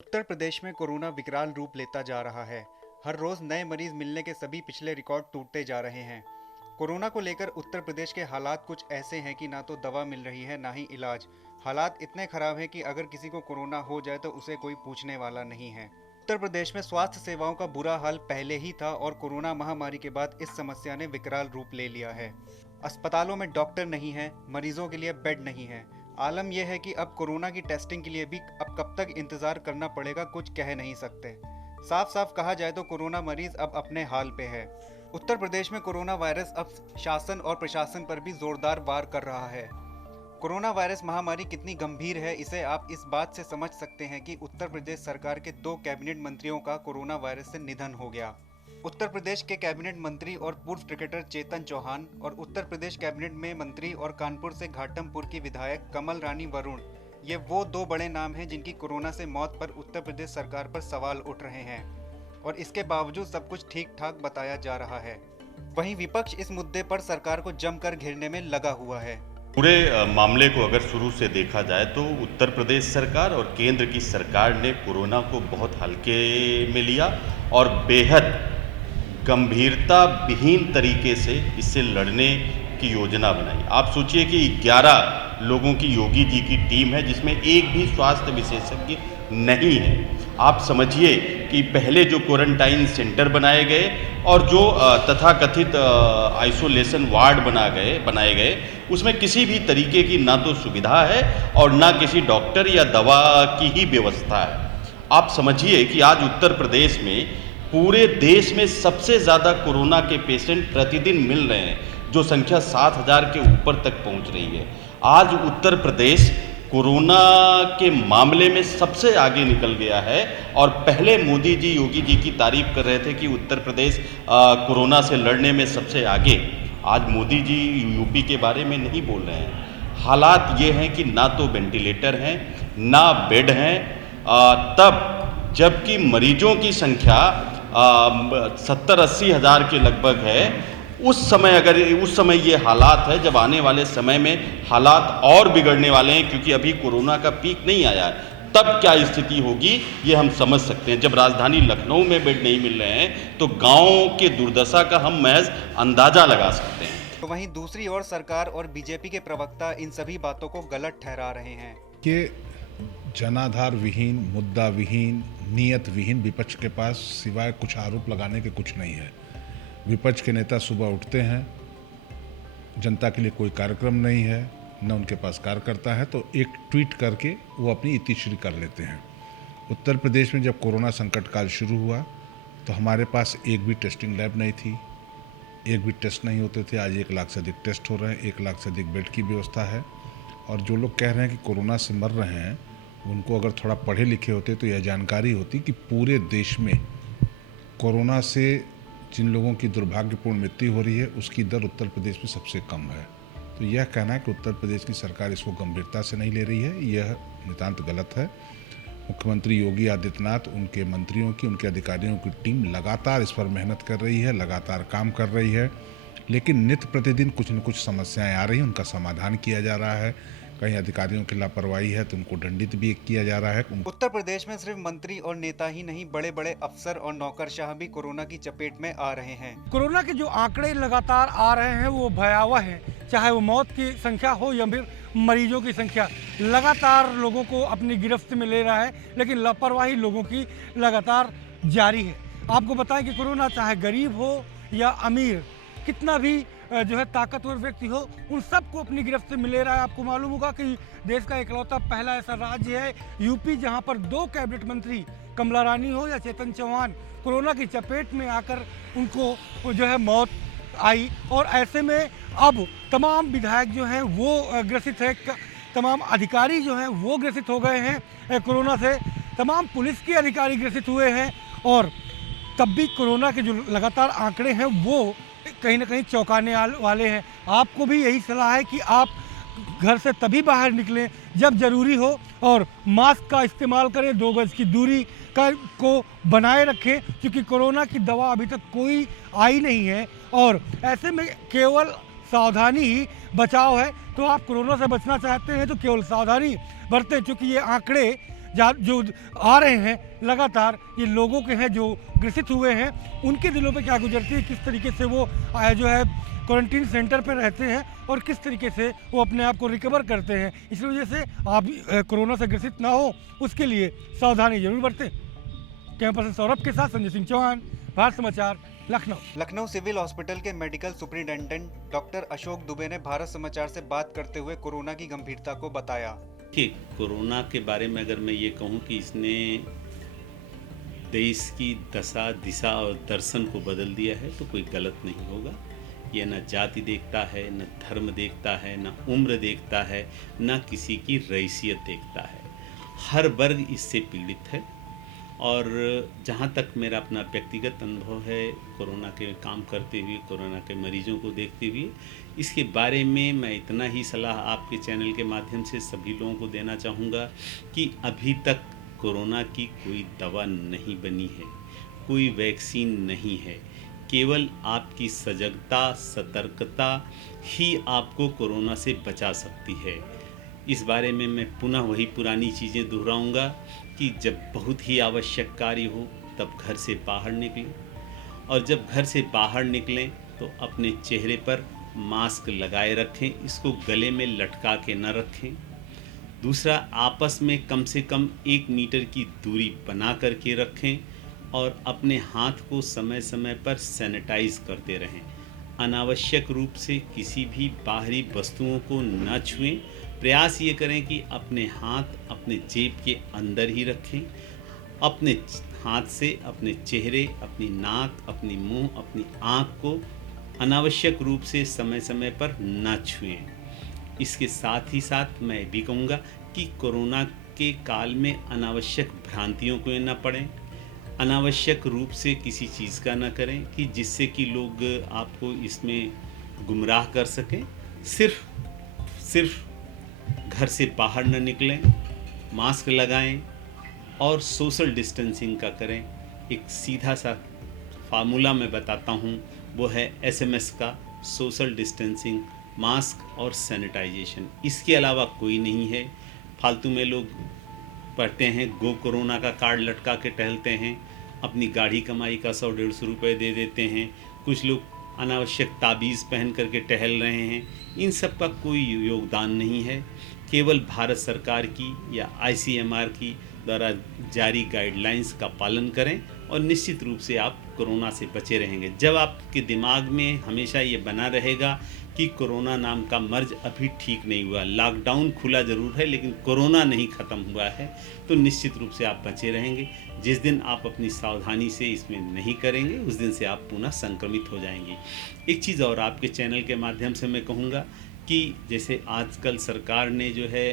उत्तर प्रदेश में कोरोना विकराल रूप लेता जा रहा है। हर रोज नए मरीज मिलने के सभी पिछले रिकॉर्ड टूटते जा रहे हैं। कोरोना को लेकर उत्तर प्रदेश के हालात कुछ ऐसे हैं कि ना तो दवा मिल रही है ना ही इलाज। हालात इतने खराब हैं कि अगर किसी को कोरोना हो जाए तो उसे कोई पूछने वाला नहीं है। उत्तर प्रदेश में स्वास्थ्य सेवाओं का बुरा हाल पहले ही था और कोरोना महामारी के बाद इस समस्या ने विकराल रूप ले लिया है। अस्पतालों में डॉक्टर नहीं है, मरीजों के लिए बेड नहीं है। आलम यह है कि अब कोरोना की टेस्टिंग के लिए भी अब कब तक इंतजार करना पड़ेगा कुछ कह नहीं सकते। साफ साफ कहा जाए तो कोरोना मरीज अब अपने हाल पे है। उत्तर प्रदेश में कोरोना वायरस अब शासन और प्रशासन पर भी जोरदार वार कर रहा है। कोरोना वायरस महामारी कितनी गंभीर है इसे आप इस बात से समझ सकते हैं कि उत्तर प्रदेश सरकार के 2 कैबिनेट मंत्रियों का कोरोना वायरस से निधन हो गया। उत्तर प्रदेश के कैबिनेट मंत्री और पूर्व क्रिकेटर चेतन चौहान और उत्तर प्रदेश कैबिनेट में मंत्री और कानपुर से घाटमपुर की विधायक कमल रानी वरुण, ये वो 2 बड़े नाम हैं जिनकी कोरोना से मौत पर उत्तर प्रदेश सरकार पर सवाल उठ रहे हैं और इसके बावजूद सब कुछ ठीक ठाक बताया जा रहा है। वहीं विपक्ष इस मुद्दे पर सरकार को जमकर घेरने में लगा हुआ है। पूरे मामले को अगर शुरू से देखा जाए तो उत्तर प्रदेश सरकार और केंद्र की सरकार ने कोरोना को बहुत हल्के में लिया और बेहद गंभीरता विहीन तरीके से इससे लड़ने की योजना बनाई। आप सोचिए कि 11 लोगों की योगी जी की टीम है जिसमें एक भी स्वास्थ्य विशेषज्ञ नहीं है। आप समझिए कि पहले जो क्वारंटाइन सेंटर बनाए गए और जो तथाकथित आइसोलेशन वार्ड बनाए गए उसमें किसी भी तरीके की ना तो सुविधा है और ना किसी डॉक्टर या दवा की ही व्यवस्था है। आप समझिए कि आज उत्तर प्रदेश में पूरे देश में सबसे ज़्यादा कोरोना के पेशेंट प्रतिदिन मिल रहे हैं, जो संख्या 7,000 के ऊपर तक पहुंच रही है। आज उत्तर प्रदेश कोरोना के मामले में सबसे आगे निकल गया है और पहले मोदी जी योगी जी की तारीफ कर रहे थे कि उत्तर प्रदेश कोरोना से लड़ने में सबसे आगे। आज मोदी जी यूपी के बारे में नहीं बोल रहे हैं। हालात ये हैं कि ना तो वेंटिलेटर हैं ना बेड हैं, तब जबकि मरीजों की संख्या 70-80 हज़ार के लगभग है। उस समय ये हालात है, जब आने वाले समय में हालात और बिगड़ने वाले हैं क्योंकि अभी कोरोना का पीक नहीं आया है, तब क्या स्थिति होगी ये हम समझ सकते हैं। जब राजधानी लखनऊ में बेड नहीं मिल रहे हैं तो गाँव के दुर्दशा का हम महज अंदाजा लगा सकते हैं। तो वहीं दूसरी ओर सरकार और बीजेपी के प्रवक्ता इन सभी बातों को गलत ठहरा रहे हैं कि जनाधार विहीन, मुद्दा विहीन, नियत विहीन विपक्ष के पास सिवाय कुछ आरोप लगाने के कुछ नहीं है। विपक्ष के नेता सुबह उठते हैं, जनता के लिए कोई कार्यक्रम नहीं है, न उनके पास कार्यकर्ता है, तो एक ट्वीट करके वो अपनी इतिश्री कर लेते हैं। उत्तर प्रदेश में जब कोरोना संकट काल शुरू हुआ तो हमारे पास एक भी टेस्टिंग लैब नहीं थी, एक भी टेस्ट नहीं होते थे। आज 1 लाख से अधिक टेस्ट हो रहे हैं, 1 लाख से अधिक बेड की व्यवस्था है। और जो लोग कह रहे हैं कि कोरोना से मर रहे हैं, उनको अगर थोड़ा पढ़े लिखे होते तो यह जानकारी होती कि पूरे देश में कोरोना से जिन लोगों की दुर्भाग्यपूर्ण मृत्यु हो रही है उसकी दर उत्तर प्रदेश में सबसे कम है। तो यह कहना है कि उत्तर प्रदेश की सरकार इसको गंभीरता से नहीं ले रही है, यह नितांत गलत है। मुख्यमंत्री योगी आदित्यनाथ, उनके मंत्रियों की, उनके अधिकारियों की टीम लगातार इस पर मेहनत कर रही है, लगातार काम कर रही है, लेकिन नित्य प्रतिदिन कुछ न कुछ समस्याएं आ रही हैं, उनका समाधान किया जा रहा है। कहीं अधिकारियों की लापरवाही है तो उनको दंडित भी किया जा रहा है। उत्तर प्रदेश में सिर्फ मंत्री और नेता ही नहीं, बड़े बड़े अफसर और नौकरशाह भी कोरोना की चपेट में आ रहे हैं। कोरोना के जो आंकड़े लगातार आ रहे हैं वो भयावह हैं, चाहे वो मौत की संख्या हो या फिर मरीजों की संख्या। लगातार लोगों को अपनी गिरफ्त में ले रहा है, लेकिन लापरवाही लोगों की लगातार जारी है। आपको बताएं कि कोरोना चाहे गरीब हो या अमीर, कितना भी जो है ताकतवर व्यक्ति हो, उन सबको अपनी गिरफ्त में ले रहा है। आपको मालूम होगा कि देश का इकलौता पहला ऐसा राज्य है यूपी जहां पर 2 कैबिनेट मंत्री कमला रानी हो या चेतन चौहान कोरोना की चपेट में आकर उनको जो है मौत आई। और ऐसे में अब तमाम विधायक जो हैं वो ग्रसित है, तमाम अधिकारी जो हैं वो ग्रसित हो गए हैं कोरोना से, तमाम पुलिस के अधिकारी ग्रसित हुए हैं। और तब भी कोरोना के जो लगातार आंकड़े हैं वो कहीं ना कहीं चौंकाने वाले हैं। आपको भी यही सलाह है कि आप घर से तभी बाहर निकलें जब ज़रूरी हो और मास्क का इस्तेमाल करें, 2 गज की दूरी को बनाए रखें, क्योंकि कोरोना की दवा अभी तक कोई आई नहीं है और ऐसे में केवल सावधानी ही बचाव है। तो आप कोरोना से बचना चाहते हैं तो केवल सावधानी बरतें, क्योंकि ये आंकड़े जो आ रहे हैं लगातार, ये लोगों के हैं जो ग्रसित हुए हैं, उनके दिलों पे क्या गुजरती है, किस तरीके से वो जो है क्वारंटीन सेंटर पर रहते हैं और किस तरीके से वो अपने आप को रिकवर करते हैं। इस वजह से आप कोरोना से ग्रसित ना हो, उसके लिए सावधानी जरूर बरतें। कैमरा पर्सन सौरभ के साथ संजय सिंह चौहान, भारत समाचार, लखनऊ। लखनऊ सिविल हॉस्पिटल के medical superintendent doctor Ashok Dubey ने भारत समाचार से बात करते हुए कोरोना की गंभीरता को बताया कि कोरोना के बारे में अगर मैं ये कहूँ कि इसने देश की दशा, दिशा और दर्शन को बदल दिया है तो कोई गलत नहीं होगा। यह न जाति देखता है, न धर्म देखता है, न उम्र देखता है, न किसी की रईसियत देखता है। हर वर्ग इससे पीड़ित है। और जहाँ तक मेरा अपना व्यक्तिगत अनुभव है कोरोना के काम करते हुए, कोरोना के मरीजों को देखते हुए, इसके बारे में मैं इतना ही सलाह आपके चैनल के माध्यम से सभी लोगों को देना चाहूँगा कि अभी तक कोरोना की कोई दवा नहीं बनी है, कोई वैक्सीन नहीं है। केवल आपकी सजगता, सतर्कता ही आपको कोरोना से बचा सकती है। इस बारे में मैं पुनः वही पुरानी चीज़ें दोहराऊंगा कि जब बहुत ही आवश्यक कार्य हो तब घर से बाहर निकलें, और जब घर से बाहर निकलें तो अपने चेहरे पर मास्क लगाए रखें, इसको गले में लटका के न रखें। दूसरा, आपस में कम से कम 1 मीटर की दूरी बना करके रखें और अपने हाथ को समय समय पर सैनिटाइज करते रहें। अनावश्यक रूप से किसी भी बाहरी वस्तुओं को न छुएं। प्रयास ये करें कि अपने हाथ अपने जेब के अंदर ही रखें। अपने हाथ से अपने चेहरे, अपनी नाक, अपनी मुंह, अपनी आँख को अनावश्यक रूप से समय समय पर न छुएं। इसके साथ ही साथ मैं भी कहूँगा कि कोरोना के काल में अनावश्यक भ्रांतियों को न पड़ें, अनावश्यक रूप से किसी चीज़ का न करें कि जिससे कि लोग आपको इसमें गुमराह कर सकें। सिर्फ घर से बाहर न निकलें, मास्क लगाएं और सोशल डिस्टेंसिंग का करें। एक सीधा सा फार्मूला मैं बताता हूं, वो है SMS का, सोशल डिस्टेंसिंग, मास्क और सैनिटाइजेशन। इसके अलावा कोई नहीं है। फालतू में लोग पढ़ते हैं, गो कोरोना का कार्ड लटका के टहलते हैं, अपनी गाढ़ी कमाई का 100-150 रुपये दे देते हैं। कुछ लोग अनावश्यक ताबीज़ पहन करके टहल रहे हैं। इन सब का कोई योगदान नहीं है। केवल भारत सरकार की या ICMR की द्वारा जारी गाइडलाइंस का पालन करें और निश्चित रूप से आप कोरोना से बचे रहेंगे। जब आपके दिमाग में हमेशा ये बना रहेगा कि कोरोना नाम का मर्ज अभी ठीक नहीं हुआ, लॉकडाउन खुला ज़रूर है लेकिन कोरोना नहीं ख़त्म हुआ है, तो निश्चित रूप से आप बचे रहेंगे। जिस दिन आप अपनी सावधानी से इसमें नहीं करेंगे उस दिन से आप पुनः संक्रमित हो जाएंगे। एक चीज़ और आपके चैनल के माध्यम से मैं कहूँगा कि जैसे आजकल सरकार ने जो है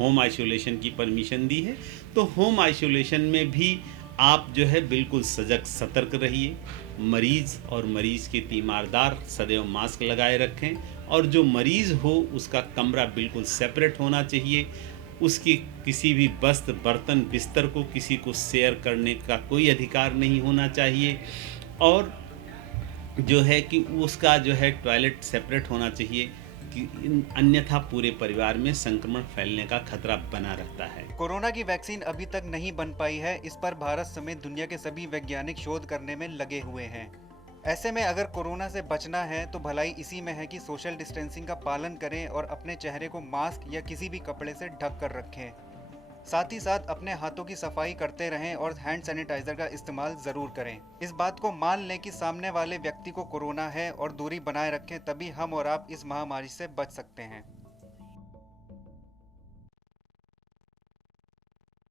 होम आइसोलेशन की परमिशन दी है, तो होम आइसोलेशन में भी आप जो है बिल्कुल सजग सतर्क रहिए। मरीज़ और मरीज़ के तीमारदार सदैव मास्क लगाए रखें, और जो मरीज़ हो उसका कमरा बिल्कुल सेपरेट होना चाहिए। उसके किसी भी वस्त्र, बर्तन, बिस्तर को किसी को शेयर करने का कोई अधिकार नहीं होना चाहिए, और जो है कि उसका जो है टॉयलेट सेपरेट होना चाहिए, कि अन्यथा पूरे परिवार में संक्रमण फैलने का खतरा बना रहता है। कोरोना की वैक्सीन अभी तक नहीं बन पाई है। इस पर भारत समेत दुनिया के सभी वैज्ञानिक शोध करने में लगे हुए हैं। ऐसे में अगर कोरोना से बचना है तो भलाई इसी में है कि सोशल डिस्टेंसिंग का पालन करें और अपने चेहरे को मास्क या किसी भी कपड़े से ढक कर रखें। साथ ही साथ अपने हाथों की सफाई करते रहें और हैंड सैनिटाइजर का इस्तेमाल ज़रूर करें। इस बात को मान लें कि सामने वाले व्यक्ति को कोरोना है और दूरी बनाए रखें, तभी हम और आप इस महामारी से बच सकते हैं।